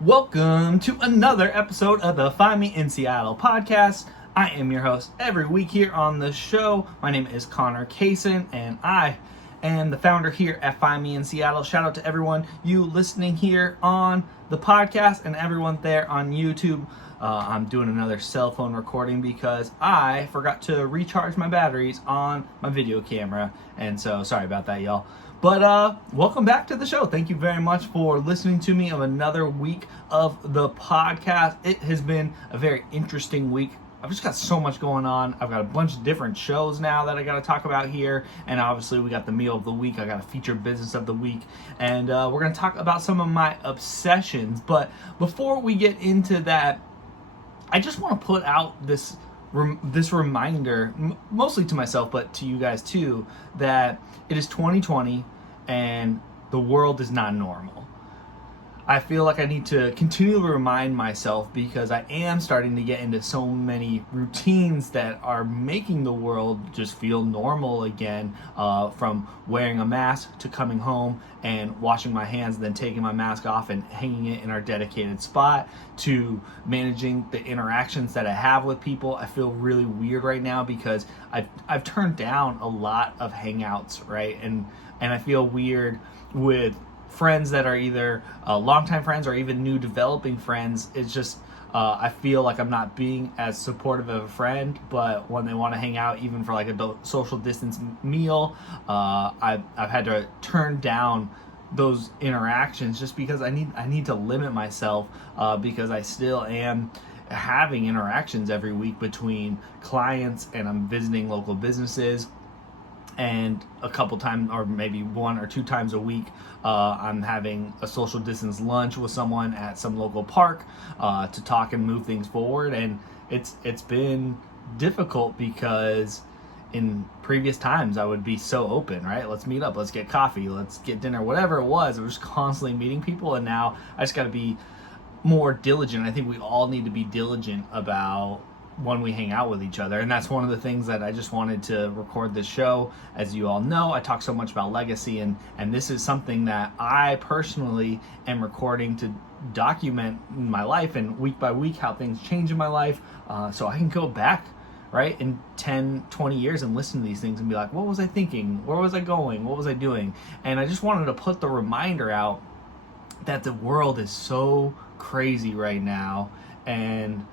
Welcome to another episode of the Find Me in Seattle podcast. I am your host every week here on the show. My name is Connor Kaysen, and I am the founder here at Find Me in Seattle. Shout out to everyone you listening here on the podcast and everyone there on YouTube. I'm doing another cell phone recording because I forgot to recharge my batteries on my video camera, and so sorry about that, y'all. But welcome back to the show. Thank you very much for listening to me of another week of the podcast. It has been a very interesting week. I've just got so much going on. I've got a bunch of different shows now that I got to talk about here. And obviously we got the meal of the week. I got a featured business of the week. And we're going to talk about some of my obsessions. But before we get into that, I just want to put out this reminder, mostly to myself, but to you guys too, that it is 2020 and the world is not normal. I feel like I need to continually remind myself because I am starting to get into so many routines that are making the world just feel normal again, from wearing a mask to coming home and washing my hands and then taking my mask off and hanging it in our dedicated spot, to managing the interactions that I have with people. I feel really weird right now because I've turned down a lot of hangouts, right? And I feel weird with friends that are either longtime friends or even new developing friends. It's just I feel like I'm not being as supportive of a friend, but when they want to hang out, even for like a social distance meal, I've had to turn down those interactions just because I need to limit myself, because I still am having interactions every week between clients, and I'm visiting local businesses. And a couple times, or maybe 1 or 2 times a week, I'm having a social distance lunch with someone at some local park to talk and move things forward. And it's been difficult because in previous times I would be so open, right? Let's meet up, let's get coffee, let's get dinner, whatever it was. I was constantly meeting people, and now I just got to be more diligent. I think we all need to be diligent about when we hang out with each other, and that's one of the things that I just wanted to record this show. As you all know, I talk so much about legacy, and this is something that I personally am recording to document my life and week by week how things change in my life, so I can go back, right, in 10, 20 years and listen to these things and be like, what was I thinking? Where was I going? What was I doing? And I just wanted to put the reminder out that the world is so crazy right now, and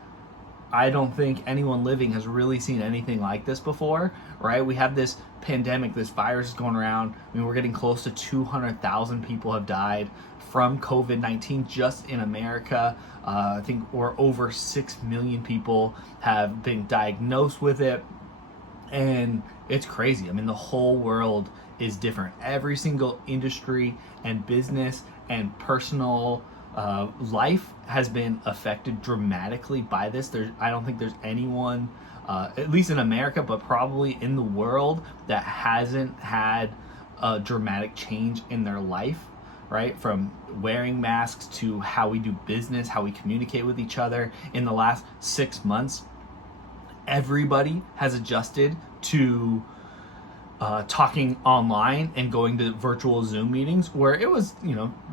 I don't think anyone living has really seen anything like this before, right? We have this pandemic, this virus is going around. I mean, we're getting close to 200,000 people have died from COVID-19 just in America. I think we're over 6 million people have been diagnosed with it. And it's crazy. I mean, the whole world is different. Every single industry and business and personal life has been affected dramatically by this. I don't think there's anyone, at least in America, but probably in the world, that hasn't had a dramatic change in their life, right? From wearing masks to how we do business, how we communicate with each other. In the last 6 months, everybody has adjusted to talking online and going to virtual Zoom meetings, where it was,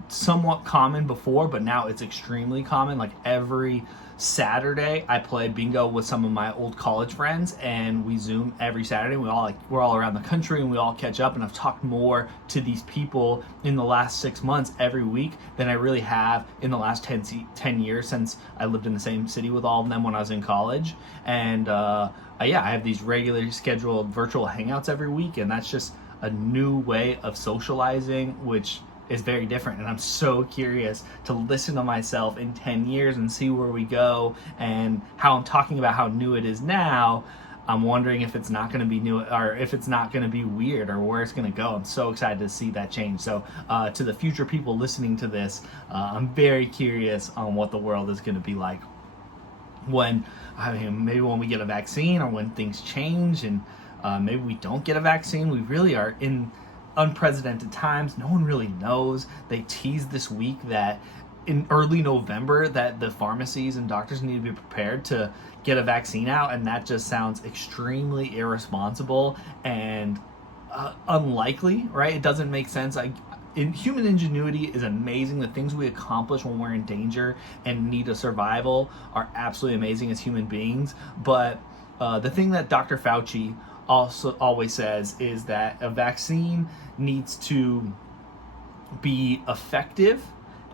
somewhat common before, but now it's extremely common. Like every Saturday, I play bingo with some of my old college friends, and we Zoom every Saturday. We're all around the country, and we all catch up. And I've talked more to these people in the last 6 months every week than I really have in the last 10 years, since I lived in the same city with all of them when I was in college. And I have these regularly scheduled virtual hangouts every week, and that's just a new way of socializing, which is very different. And I'm so curious to listen to myself in 10 years and see where we go, and how I'm talking about how new it is now. I'm wondering if it's not going to be new, or if it's not going to be weird, or where it's going to go. I'm so excited to see that change. So to the future people listening to this, I'm very curious on what the world is going to be like maybe when we get a vaccine, or when things change, and maybe we don't get a vaccine. We really are in unprecedented times. No one really knows. They teased this week that in early November that the pharmacies and doctors need to be prepared to get a vaccine out, and that just sounds extremely irresponsible and unlikely, right? It doesn't make sense. human ingenuity is amazing. The things we accomplish when we're in danger and need a survival are absolutely amazing as human beings. But the thing that Dr. Fauci also always says is that a vaccine needs to be effective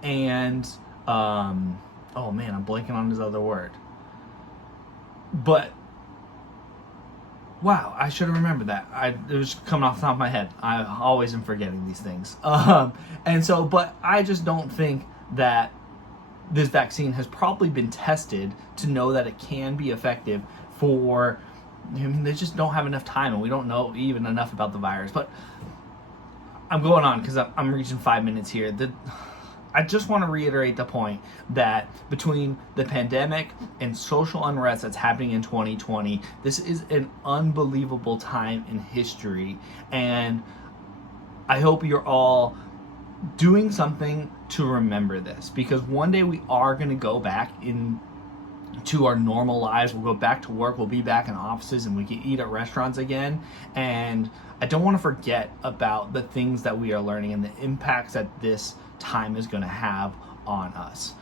and oh man, I'm blanking on his other word. But wow, I should have remembered that. It was coming off the top of my head. I always am forgetting these things. And so, but I just don't think that this vaccine has probably been tested to know that it can be effective for, I mean, they just don't have enough time, and we don't know even enough about the virus. But I'm going on because I'm reaching 5 minutes here. I just want to reiterate the point that between the pandemic and social unrest that's happening in 2020, this is an unbelievable time in history. And I hope you're all doing something to remember this, because one day we are going to go back into our normal lives. We'll go back to work. We'll be back in offices, and we can eat at restaurants again. And I don't want to forget about the things that we are learning and the impacts that this time is going to have on us.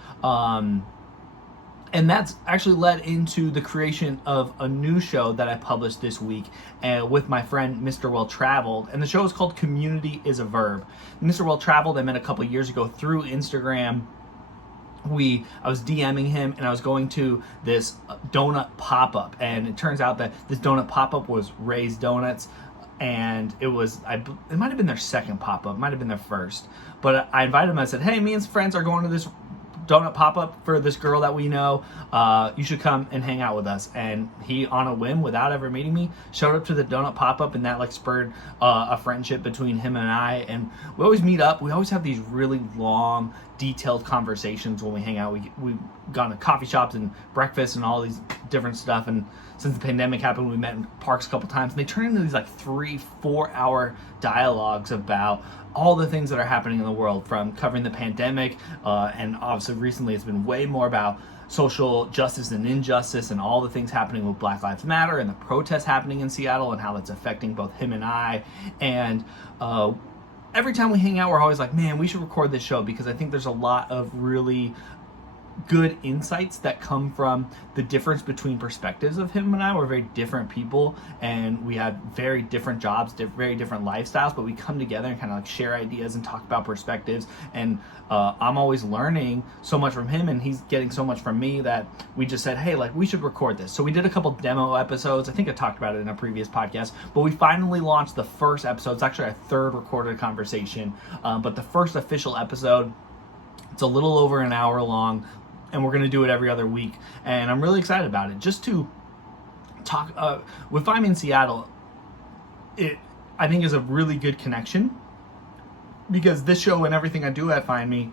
And that's actually led into the creation of a new show that I published this week with my friend Mr. Well Traveled. And the show is called Community is a Verb. Mr. Well Traveled I met a couple years ago through Instagram. I was DMing him, and I was going to this donut pop-up, and it turns out that this donut pop-up was Ray's Donuts, and it might have been their second pop-up, it might have been their first, but I invited him. I said, hey, me and some friends are going to this donut pop-up for this girl that we know. You should come and hang out with us. And he, on a whim, without ever meeting me, showed up to the donut pop-up, and that spurred a friendship between him and I. And we always meet up. We always have these really long, detailed conversations when we hang out. We've gone to coffee shops and breakfast and all these different stuff. And since the pandemic happened, we met in parks a couple times, and they turn into these 3-4 hour dialogues about all the things that are happening in the world, from covering the pandemic, and obviously recently it's been way more about social justice and injustice and all the things happening with Black Lives Matter and the protests happening in Seattle and how that's affecting both him and I. And every time we hang out, we're always like, man, we should record this show, because I think there's a lot of really good insights that come from the difference between perspectives of him and I. We're very different people, and we have very different jobs, very different lifestyles, but we come together and kind of share ideas and talk about perspectives. And I'm always learning so much from him, and he's getting so much from me, that we just said, hey, we should record this. So we did a couple demo episodes. I think I talked about it in a previous podcast, but we finally launched the first episode. It's actually our third recorded conversation, but the first official episode, it's a little over an hour long, and we're going to do it every other week. And I'm really excited about it. Just to talk, with Find Me in Seattle, it, I think, is a really good connection, because this show and everything I do at Find Me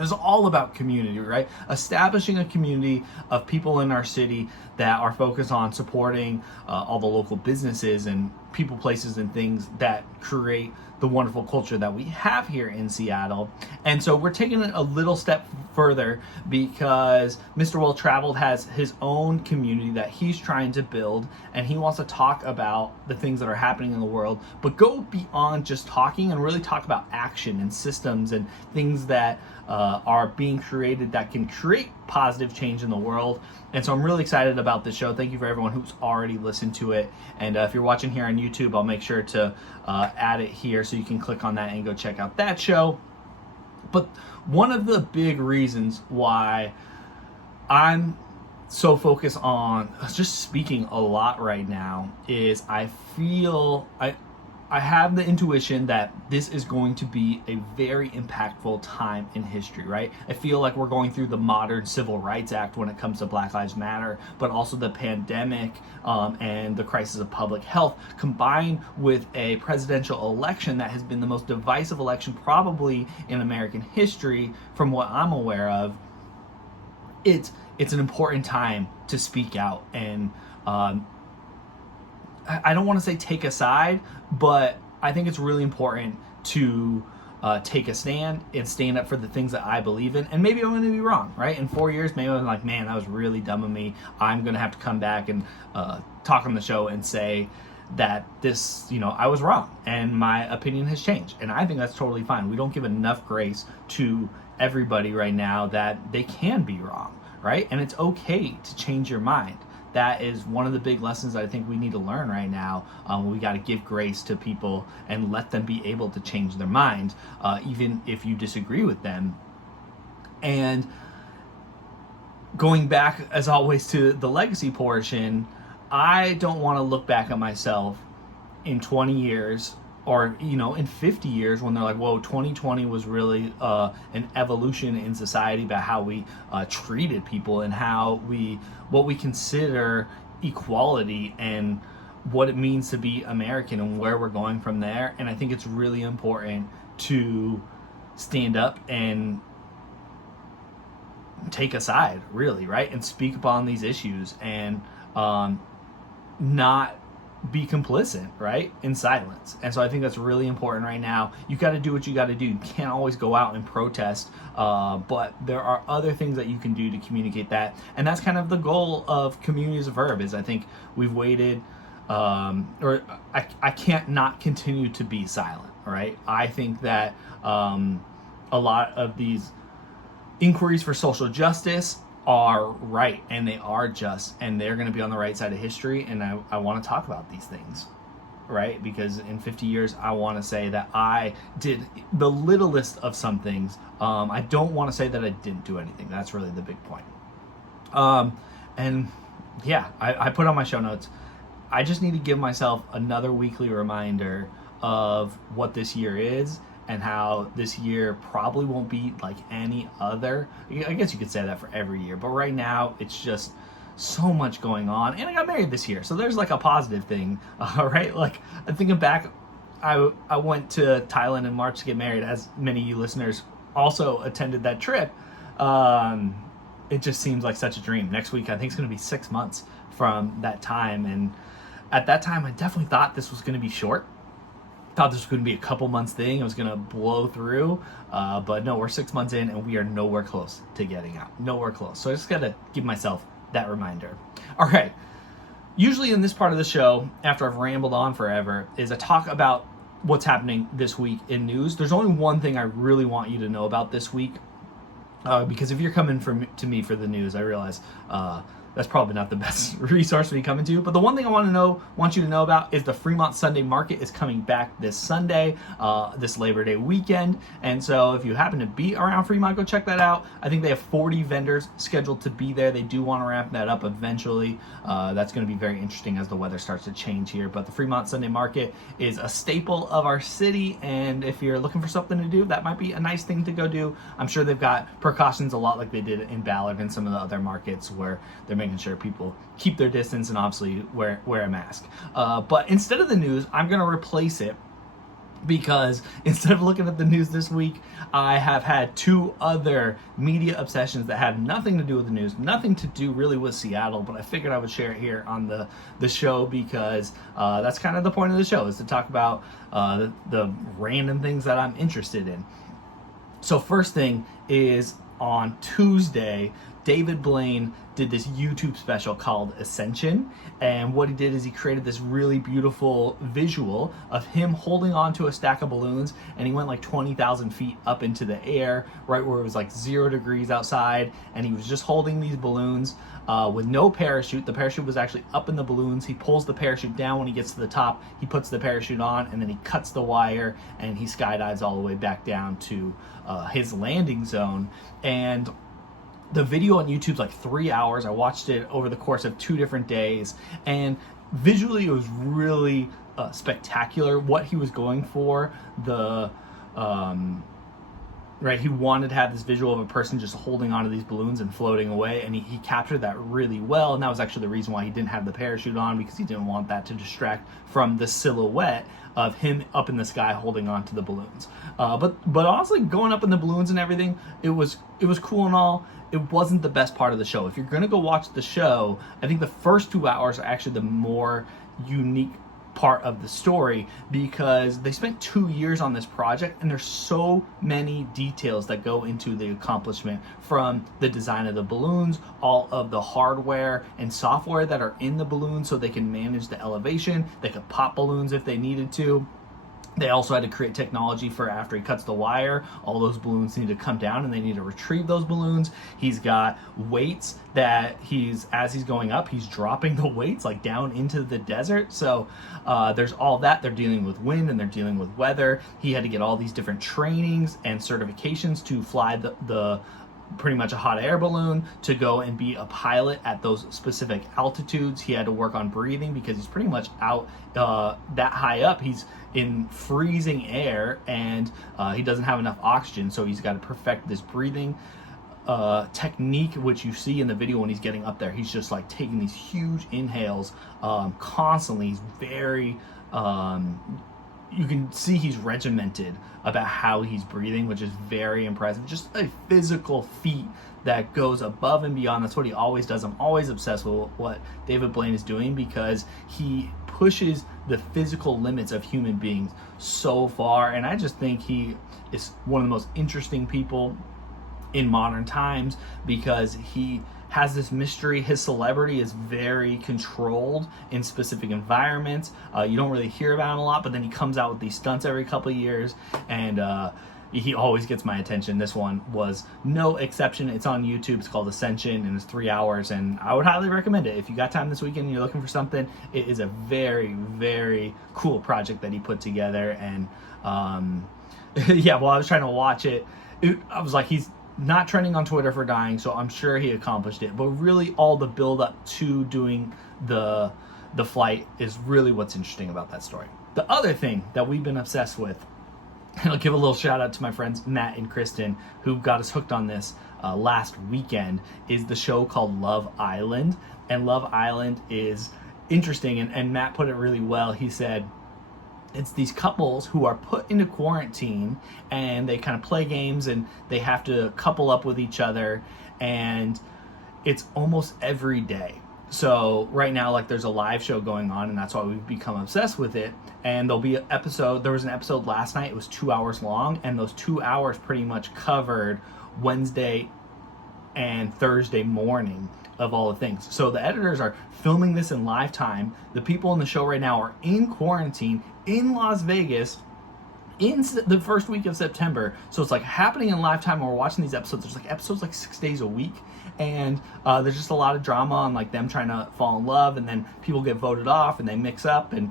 is all about community, right? Establishing a community of people in our city that are focused on supporting all the local businesses and people, places, and things that create the wonderful culture that we have here in Seattle. And so we're taking it a little step further, because Mr. Well Traveled has his own community that he's trying to build, and he wants to talk about the things that are happening in the world, but go beyond just talking and really talk about action and systems and things that are being created that can create positive change in the world. And so I'm really excited about this show. Thank you for everyone who's already listened to it. And if you're watching here on YouTube, I'll make sure to add it here so you can click on that and go check out that show. But one of the big reasons why I'm so focused on just speaking a lot right now is I have the intuition that this is going to be a very impactful time in history, right? I feel like we're going through the modern Civil Rights Act when it comes to Black Lives Matter, but also the pandemic and the crisis of public health, combined with a presidential election that has been the most divisive election probably in American history, from what I'm aware of. It's an important time to speak out, and I don't want to say take a side, but I think it's really important to take a stand and stand up for the things that I believe in. And maybe I'm going to be wrong, right? In 4 years, maybe I'm like, man, that was really dumb of me. I'm going to have to come back and talk on the show and say that this, I was wrong and my opinion has changed. And I think that's totally fine. We don't give enough grace to everybody right now that they can be wrong, right? And it's okay to change your mind. That is one of the big lessons I think we need to learn right now. We got to give grace to people and let them be able to change their mind, even if you disagree with them. And going back, as always, to the legacy portion, I don't want to look back at myself in 20 years or, in 50 years when they're like, whoa, 2020 was really an evolution in society about how we treated people and what we consider equality and what it means to be American and where we're going from there. And I think it's really important to stand up and take a side, really, right? And speak upon these issues and not be complicit, right? In silence. And so I think that's really important right now. You got to do what you got to do. You can't always go out and protest, but there are other things that you can do to communicate that. And that's kind of the goal of Communities of Verb, is I think we've waited, or I can't not continue to be silent, right? I think that a lot of these inquiries for social justice are right, and they are just, and they're going to be on the right side of history. And I want to talk about these things, right? Because in 50 years, I want to say that I did the littlest of some things. I don't want to say that I didn't do anything. That's really the big point. And yeah, I put on my show notes, I just need to give myself another weekly reminder of what this year is, and how this year probably won't be like any other. I guess you could say that for every year, but right now it's just so much going on. And I got married this year, so there's like a positive thing, right? Like, I'm thinking back, I went to Thailand in March to get married, as many of you listeners also attended that trip. It just seems like such a dream. Next week, I think it's going to be 6 months from that time. And at that time, I definitely thought this was going to be short. Thought this was going to be a couple months thing. It was going to blow through, but no, we're 6 months in and we are nowhere close to getting out. Nowhere close. So I just got to give myself that reminder. All right. Usually in this part of the show, after I've rambled on forever, is I talk about what's happening this week in news. There's only one thing I really want you to know about this week, because if you're coming to me for the news, I realize that's probably not the best resource to be coming to. But the one thing I want you to know about is the Fremont Sunday Market is coming back this Sunday, this Labor Day weekend. And so if you happen to be around Fremont, go check that out. I think they have 40 vendors scheduled to be there. They do want to ramp that up eventually. That's going to be very interesting as the weather starts to change here. But the Fremont Sunday Market is a staple of our city. And if you're looking for something to do, that might be a nice thing to go do. I'm sure they've got precautions a lot like they did in Ballard and some of the other markets where they're making sure people keep their distance and obviously wear a mask. But instead of the news, I'm going to replace it, because instead of looking at the news this week, I have had two other media obsessions that have nothing to do with the news, nothing to do really with Seattle, but I figured I would share it here on the show, because that's kind of the point of the show, is to talk about the random things that I'm interested in. So first thing is, on Tuesday, David Blaine did this YouTube special called Ascension, and what he did is he created this really beautiful visual of him holding onto a stack of balloons, and he went like 20,000 feet up into the air, right where it was like 0 degrees outside, and he was just holding these balloons with no parachute. The parachute was actually up in the balloons. He pulls the parachute down when he gets to the top, he puts the parachute on, and then he cuts the wire, and he skydives all the way back down to his landing zone. And the video on YouTube's like 3 hours. I watched it over the course of 2 different days, and visually it was really spectacular what he was going for. Right, he wanted to have this visual of a person just holding onto these balloons and floating away, and he captured that really well. And that was actually the reason why he didn't have the parachute on, because he didn't want that to distract from the silhouette of him up in the sky holding on to the balloons. But honestly, going up in the balloons and everything, it was cool and all. It wasn't the best part of the show. If you're gonna go watch the show, I think the first 2 hours are actually the more unique part of the story, because they spent 2 years on this project, and there's so many details that go into the accomplishment, from the design of the balloons, all of the hardware and software that are in the balloons so they can manage the elevation. They could pop balloons if they needed to. They also had to create technology for after he cuts the wire, all those balloons need to come down and they need to retrieve those balloons. He's got weights that as he's going up, he's dropping the weights like down into the desert. So there's all that. They're dealing with wind and they're dealing with weather. He had to get all these different trainings and certifications to fly the pretty much a hot air balloon, to go and be a pilot at those specific altitudes. He had to work on breathing because he's pretty much out that high up. He's in freezing air, and he doesn't have enough oxygen, so he's got to perfect this breathing technique, which you see in the video when he's getting up there. He's just like taking these huge inhales constantly. He's very you can see he's regimented about how he's breathing, which is very impressive. Just a physical feat that goes above and beyond. That's what he always does. I'm always obsessed with what David Blaine is doing, because he pushes the physical limits of human beings so far. And I just think he is one of the most interesting people in modern times, because he has this mystery. His celebrity is very controlled in specific environments. You don't really hear about him a lot, but then he comes out with these stunts every couple of years, and he always gets my attention. This one was no exception. It's on YouTube. It's called Ascension, and it's 3 hours, and I would highly recommend it. If you got time this weekend and you're looking for something, it is a very, very cool project that he put together. And yeah, while I was trying to watch it, I was like, he's not trending on Twitter for dying, so I'm sure he accomplished it. But really, all the build up to doing the flight is really what's interesting about that story. The other thing that we've been obsessed with, and I'll give a little shout out to my friends Matt and Kristen, who got us hooked on this last weekend, is the show called Love Island. And Love Island is interesting, and Matt put it really well. He said, it's these couples who are put into quarantine, and they kind of play games, and they have to couple up with each other, and it's almost every day. So right now, like, there's a live show going on, and that's why we've become obsessed with it. And there'll be an episode. There was an episode last night. It was 2 hours long, and those 2 hours pretty much covered Wednesday and Thursday morning of all the things. So the editors are filming this in live time. The people in the show right now are in quarantine in Las Vegas in the first week of September. So it's like happening in live time, and we're watching these episodes. There's like episodes like 6 days a week, and there's just a lot of drama on like them trying to fall in love, and then people get voted off and they mix up, and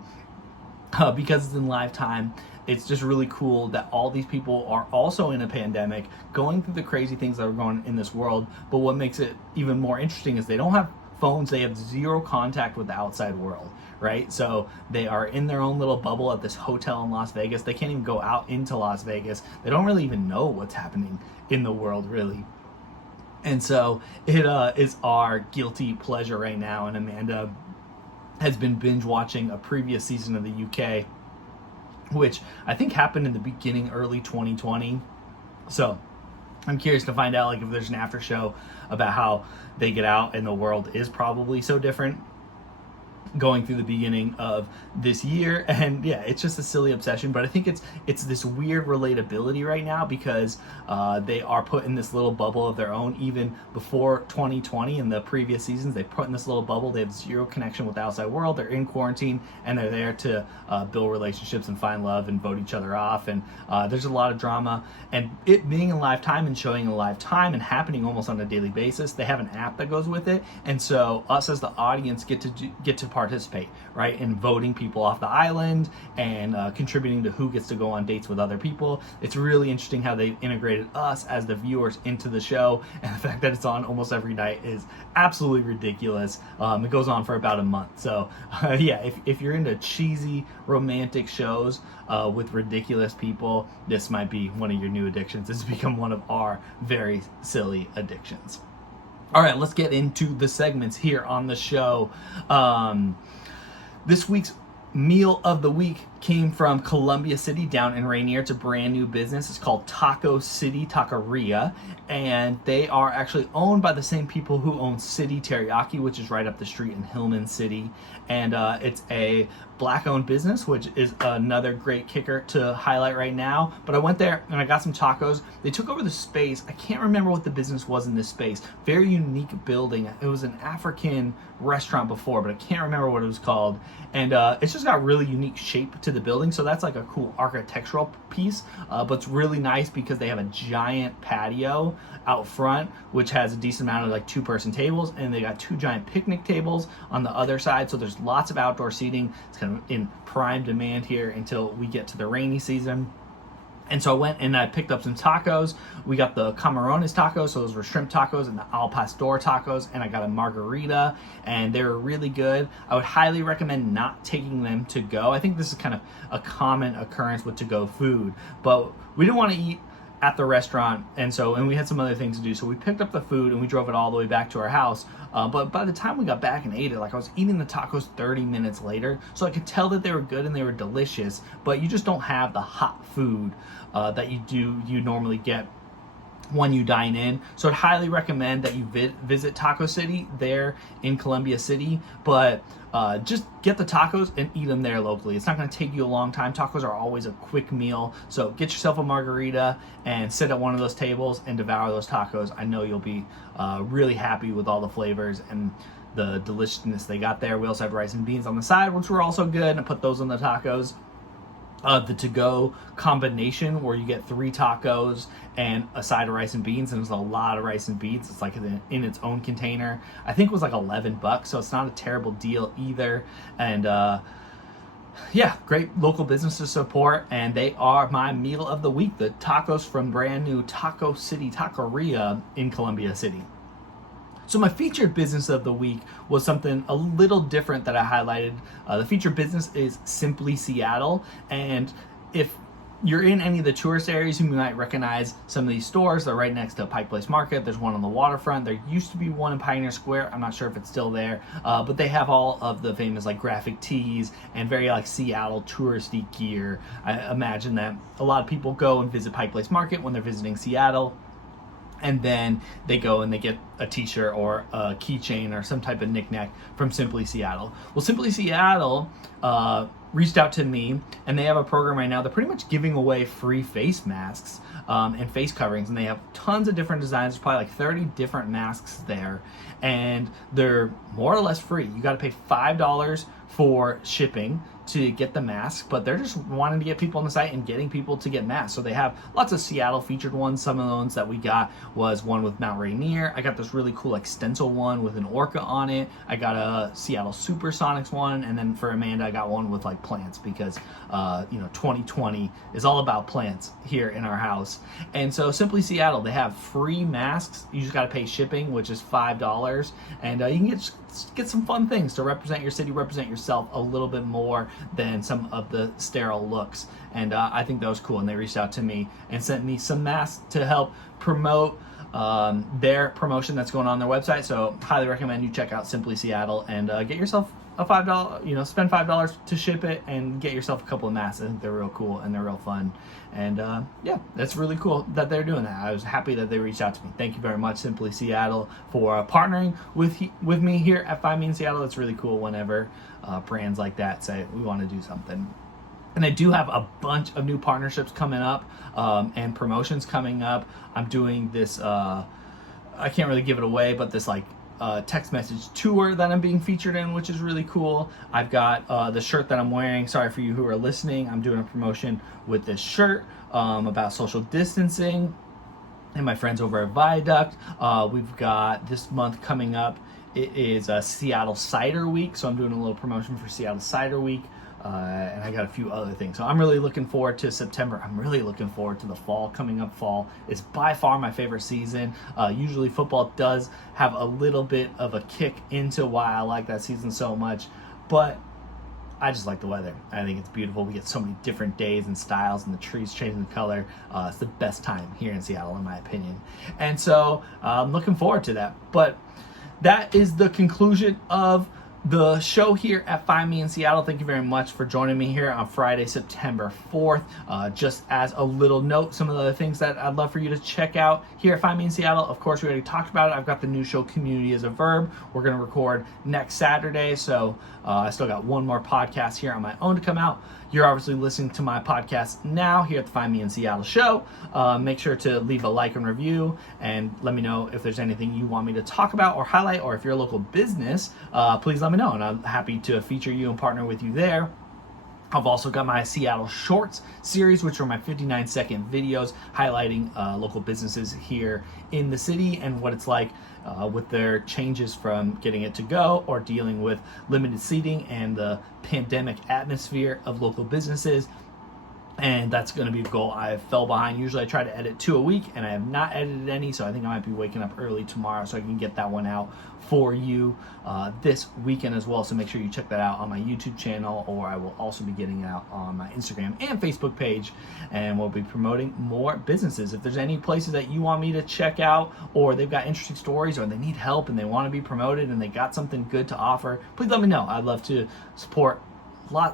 because it's in live time, it's just really cool that all these people are also in a pandemic, going through the crazy things that are going on in this world. But what makes it even more interesting is they don't have phones. They have zero contact with the outside world, right? So they are in their own little bubble at this hotel in Las Vegas. They can't even go out into Las Vegas. They don't really even know what's happening in the world, really. And so it is our guilty pleasure right now. And Amanda has been binge watching a previous season of the UK, which I think happened in the beginning, early 2020. So I'm curious to find out, like, if there's an after show about how they get out and the world is probably so different going through the beginning of this year. And yeah, it's just a silly obsession, but I think it's this weird relatability right now, because they are put in this little bubble of their own. Even before 2020 and the previous seasons, they put in this little bubble. They have zero connection with the outside world. They're in quarantine, and they're there to build relationships and find love and vote each other off. And there's a lot of drama, and it being in live time and showing in live time and happening almost on a daily basis. They have an app that goes with it, and so us as the audience get to participate, right, in voting people off the island and contributing to who gets to go on dates with other people. It's really interesting how they integrated us as the viewers into the show, and the fact that it's on almost every night is absolutely ridiculous. It goes on for about a month. So yeah, if you're into cheesy romantic shows with ridiculous people, this might be one of your new addictions. This has become one of our very silly addictions. All right, let's get into the segments here on the show. This week's meal of the week came from Columbia City down in Rainier. It's a brand new business. It's called Taco City Taqueria, and they are actually owned by the same people who own City Teriyaki, which is right up the street in Hillman City. And it's a Black-owned business, which is another great kicker to highlight right now. But I went there and I got some tacos. They took over the space. I can't remember what the business was in this space. Very unique building. It was an African restaurant before, but I can't remember what it was called. And it's just got really unique shape to the building, so that's like a cool architectural piece. But it's really nice because they have a giant patio out front, which has a decent amount of like 2-person tables, and they got 2 giant picnic tables on the other side. So there's lots of outdoor seating. It's kind of in prime demand here until we get to the rainy season. And so I went and I picked up some tacos. We got the camarones tacos, so those were shrimp tacos, and the al pastor tacos, and I got a margarita, and they were really good. I would highly recommend not taking them to go. I think this is kind of a common occurrence with to-go food, but we didn't want to eat at the restaurant, and we had some other things to do, so we picked up the food and we drove it all the way back to our house. But by the time we got back and ate it, like I was eating the tacos 30 minutes later, so I could tell that they were good and they were delicious, but you just don't have the hot food that you normally get when you dine in. So I'd highly recommend that you visit Taco City there in Columbia City, but just get the tacos and eat them there locally. It's not going to take you a long time. Tacos are always a quick meal, so get yourself a margarita and sit at one of those tables and devour those tacos. I know you'll be really happy with all the flavors and the deliciousness they got there. We also had rice and beans on the side, which were also good, and I put those on the tacos. The to-go combination where you get 3 tacos and a side of rice and beans, and there's a lot of rice and beans. It's like in its own container. I think it was like $11, so it's not a terrible deal either. And yeah, great local business to support, and they are my meal of the week. The tacos from brand new Taco City Taqueria in Columbia City. So my featured business of the week was something a little different that I highlighted. The featured business is Simply Seattle, and if you're in any of the tourist areas, you might recognize some of these stores. They're right next to Pike Place Market. There's one on the waterfront. There used to be one in Pioneer Square. I'm not sure if it's still there, but they have all of the famous like graphic tees and very like Seattle touristy gear. I imagine that a lot of people go and visit Pike Place Market when they're visiting Seattle, and then they go and they get a t-shirt or a keychain or some type of knickknack from Simply Seattle. Well, Simply Seattle reached out to me, and they have a program right now. They're pretty much giving away free face masks and face coverings, and they have tons of different designs. There's probably like 30 different masks there, and they're more or less free. You got to pay $5 for shipping to get the mask, but they're just wanting to get people on the site and getting people to get masks. So they have lots of Seattle featured ones. Some of the ones that we got was one with Mount Rainier. I got this really cool like stencil one with an orca on it. I got a Seattle Supersonics one, and then for Amanda I got one with like plants, because 2020 is all about plants here in our house. And so Simply Seattle, they have free masks. You just got to pay shipping, which is $5, and you can get some fun things to represent your city, represent yourself a little bit more than some of the sterile looks. And I think that was cool, and they reached out to me and sent me some masks to help promote their promotion that's going on their website. So highly recommend you check out Simply Seattle and get yourself a $5, spend $5 to ship it and get yourself a couple of masks. I think they're real cool and they're real fun. And yeah, that's really cool that they're doing that. I was happy that they reached out to me. Thank you very much, Simply Seattle, for partnering with me here at Find Me in Seattle. It's really cool whenever brands like that say, we want to do something. And I do have a bunch of new partnerships coming up and promotions coming up. I'm doing this, I can't really give it away, but this like text message tour that I'm being featured in, which is really cool. I've got the shirt that I'm wearing. Sorry for you who are listening. I'm doing a promotion with this shirt about social distancing and my friends over at Viaduct. We've got this month coming up. It is Seattle Cider Week, so I'm doing a little promotion for Seattle Cider Week. And I got a few other things. So I'm really looking forward to September. I'm really looking forward to the fall coming up. Fall is by far my favorite season. Usually football does have a little bit of a kick into why I like that season so much, but I just like the weather. I think it's beautiful. We get so many different days and styles, and the trees changing the color. It's the best time here in Seattle, in my opinion. And so I'm looking forward to that. But that is the conclusion of the show here at Find Me in Seattle. Thank you very much for joining me here on Friday, September 4th. Just as a little note, some of the things that I'd love for you to check out here at Find Me in Seattle. Of course, we already talked about it. I've got the new show, Community is a Verb. We're going to record next Saturday, so I still got one more podcast here on my own to come out. You're obviously listening to my podcast now here at the Find Me in Seattle show. Make sure to leave a like and review and let me know if there's anything you want me to talk about or highlight, or if you're a local business, please let me know, and I'm happy to feature you and partner with you there. I've also got my Seattle Shorts series, which are my 59-second videos highlighting local businesses here in the city and what it's like with their changes from getting it to go or dealing with limited seating and the pandemic atmosphere of local businesses. And that's going to be a goal I fell behind. Usually I try to edit 2 a week, and I have not edited any, so I think I might be waking up early tomorrow so I can get that one out for you this weekend as well. So make sure you check that out on my YouTube channel, or I will also be getting it out on my Instagram and Facebook page, and we'll be promoting more businesses. If there's any places that you want me to check out, or they've got interesting stories, or they need help and they want to be promoted and they got something good to offer, please let me know. I'd love to support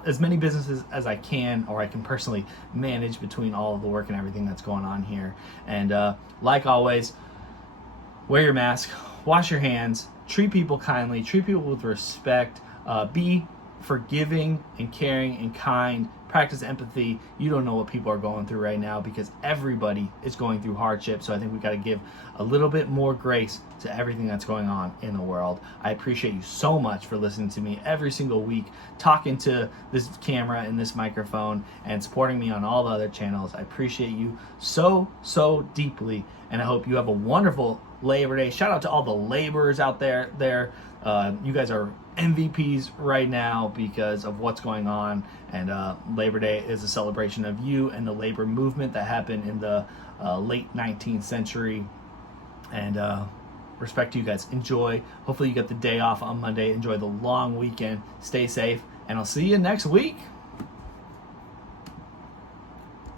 as many businesses as I can, or I can personally manage between all of the work and everything that's going on here. And like always, wear your mask, wash your hands, treat people kindly, treat people with respect, be forgiving and caring and kind, practice empathy. You don't know what people are going through right now, because everybody is going through hardship. So I think we got to give a little bit more grace to everything that's going on in the world. I appreciate you so much for listening to me every single week, talking to this camera and this microphone, and supporting me on all the other channels. I appreciate you so deeply, and I hope you have a wonderful Labor Day. Shout out to all the laborers out there. You guys are MVPs right now because of what's going on, and Labor Day is a celebration of you and the labor movement that happened in the late 19th century. And respect to you guys. Enjoy. Hopefully you get the day off on Monday. Enjoy the long weekend. Stay safe, and I'll see you next week.